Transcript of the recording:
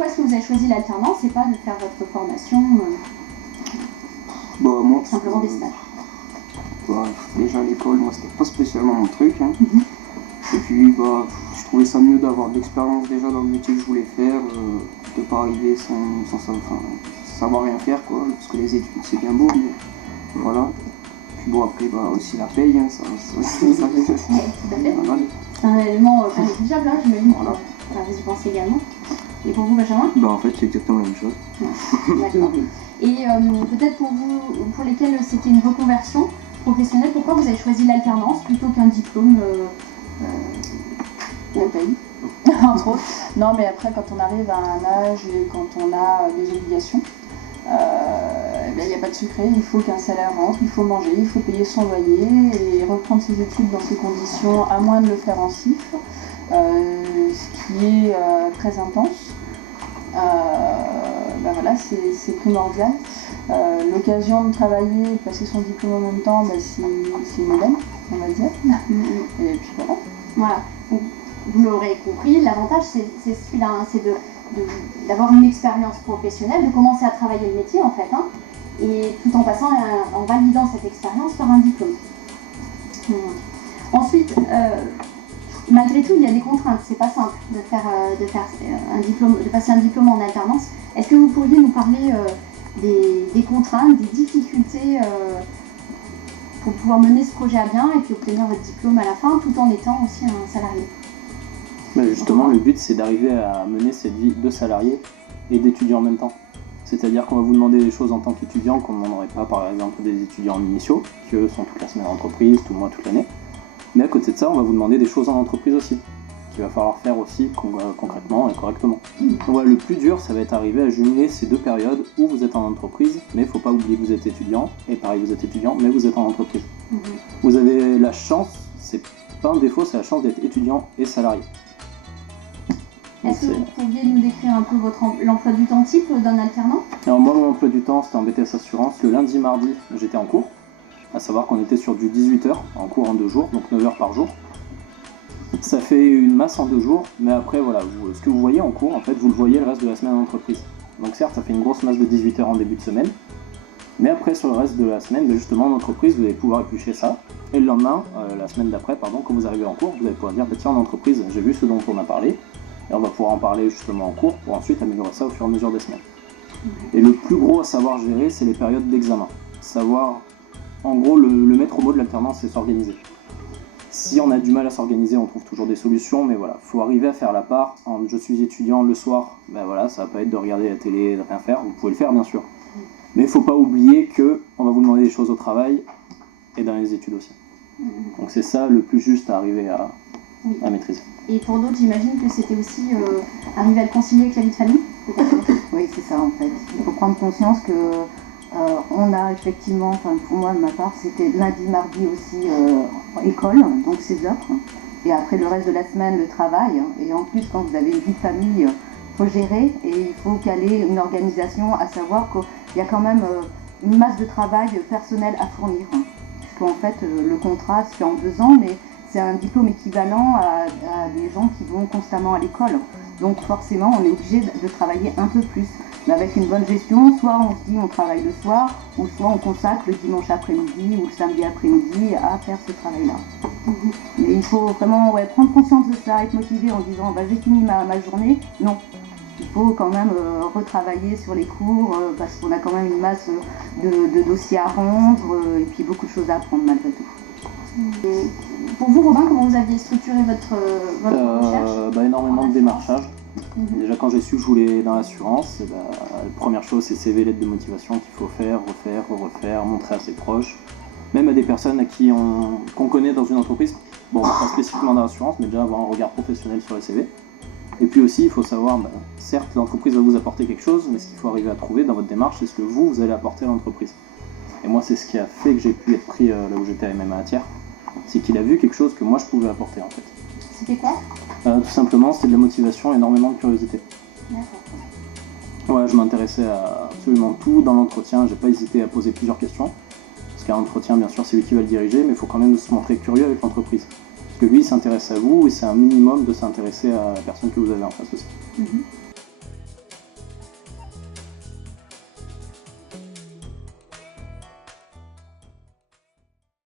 pourquoi est-ce que vous avez choisi l'alternance et pas de faire votre formation Moi, simplement des stages? Déjà à l'école, moi c'était pas spécialement mon truc. Et puis je trouvais ça mieux d'avoir de l'expérience déjà dans le métier que je voulais faire, de pas arriver sans savoir rien faire quoi, parce que les études c'est bien beau, mais voilà. Puis après aussi la paye, ça fait pas mal. C'est un élément pas négligeable, j'imagine. Voilà. Vous y pensez également. Et pour vous, Benjamin? En fait, c'est exactement la même chose. D'accord. Et peut-être pour vous, pour lesquels c'était une reconversion professionnelle, pourquoi vous avez choisi l'alternance plutôt qu'un diplôme au pays? Entre autres. Non, mais après, quand on arrive à un âge et quand on a des obligations, il n'y a pas de secret, il faut qu'un salaire rentre, il faut manger, il faut payer son loyer et reprendre ses études dans ces conditions, à moins de le faire en CIF, ce qui est très intense. Voilà, c'est primordial. L'occasion de travailler et de passer son diplôme en même temps, c'est une aubaine, on va dire. Et puis voilà. Voilà. Donc, vous l'aurez compris, l'avantage c'est celui-là, c'est d'avoir une expérience professionnelle, de commencer à travailler le métier en fait, et tout en passant, en validant cette expérience par un diplôme. Ensuite, malgré tout, il y a des contraintes. C'est pas simple de passer un diplôme en alternance. Est-ce que vous pourriez nous parler des contraintes, des difficultés pour pouvoir mener ce projet à bien et puis obtenir votre diplôme à la fin, tout en étant aussi un salarié? Justement, le but, c'est d'arriver à mener cette vie de salarié et d'étudiant en même temps. C'est-à-dire qu'on va vous demander des choses en tant qu'étudiant qu'on ne demanderait pas, par exemple, des étudiants initiaux, qui eux sont toute la semaine en entreprise, tout le mois, toute l'année. Mais à côté de ça, on va vous demander des choses en entreprise aussi, qu'il va falloir faire aussi concrètement et correctement. Donc, le plus dur, ça va être arriver à jumeler ces deux périodes où vous êtes en entreprise, mais il ne faut pas oublier que vous êtes étudiant, et pareil, vous êtes étudiant, mais vous êtes en entreprise. Vous avez la chance, c'est pas un défaut, c'est la chance d'être étudiant et salarié. Est-ce que vous pouviez nous décrire un peu l'emploi du temps type d'un alternant? Alors moi, mon emploi du temps, c'était en BTS Assurance. Le lundi, mardi, j'étais en cours. À savoir qu'on était sur du 18h, en cours en 2 jours, donc 9 heures par jour. Ça fait une masse en 2 jours, mais après, voilà, ce que vous voyez en cours, en fait, vous le voyez le reste de la semaine en entreprise. Donc certes, ça fait une grosse masse de 18 heures en début de semaine, mais après, sur le reste de la semaine, justement, en entreprise, vous allez pouvoir éplucher ça. Et le lendemain, la semaine d'après, quand vous arrivez en cours, vous allez pouvoir dire, tiens, en entreprise, j'ai vu ce dont on a parlé, et on va pouvoir en parler justement en cours pour ensuite améliorer ça au fur et à mesure des semaines. Et le plus gros à savoir gérer, c'est les périodes d'examen. Savoir, en gros, le maître mot de l'alternance, c'est s'organiser. Si on a du mal à s'organiser, on trouve toujours des solutions, mais voilà, il faut arriver à faire la part. Je suis étudiant le soir, ça va pas être de regarder la télé, de rien faire, vous pouvez le faire bien sûr. Mais il ne faut pas oublier qu'on va vous demander des choses au travail et dans les études aussi. Donc c'est ça le plus juste à arriver à maîtriser. Et pour d'autres, j'imagine que c'était aussi arriver à le concilier avec la vie de famille? Oui, c'est ça en fait. Il faut prendre conscience que on a effectivement, pour moi de ma part, c'était lundi, mardi aussi école, donc 16 heures. Et après le reste de la semaine, le travail. Et en plus, quand vous avez une vie de famille, il faut gérer et il faut caler une organisation, à savoir qu'il y a quand même une masse de travail personnel à fournir. Puisqu'en fait, le contrat se fait en 2 ans, mais c'est un diplôme équivalent à des gens qui vont constamment à l'école. Donc forcément, on est obligé de travailler un peu plus. Mais avec une bonne gestion, soit on se dit on travaille le soir, ou soit on consacre le dimanche après-midi ou le samedi après-midi à faire ce travail-là. Mais il faut vraiment prendre conscience de ça, être motivé en disant j'ai fini ma journée. Non, il faut quand même retravailler sur les cours parce qu'on a quand même une masse de dossiers à rendre et puis beaucoup de choses à apprendre malgré tout. Pour vous, Robin, comment vous aviez structuré votre recherche? Énormément de démarchage. Déjà quand j'ai su que je voulais dans l'assurance, la première chose c'est CV, lettre de motivation qu'il faut faire, refaire, montrer à ses proches, même à des personnes qu'on connaît dans une entreprise, pas spécifiquement dans l'assurance, mais déjà avoir un regard professionnel sur le CV. Et puis aussi il faut savoir, certes l'entreprise va vous apporter quelque chose, mais ce qu'il faut arriver à trouver dans votre démarche, c'est ce que vous allez apporter à l'entreprise. Et moi c'est ce qui a fait que j'ai pu être pris là où j'étais à MMA Matière, c'est qu'il a vu quelque chose que moi je pouvais apporter en fait. C'était quoi? Tout simplement, c'était de la motivation et énormément de curiosité. D'accord. Je m'intéressais à absolument tout dans l'entretien, j'ai pas hésité à poser plusieurs questions. Parce qu'un entretien, bien sûr, c'est lui qui va le diriger, mais il faut quand même se montrer curieux avec l'entreprise. Parce que lui, il s'intéresse à vous et c'est un minimum de s'intéresser à la personne que vous avez en face aussi.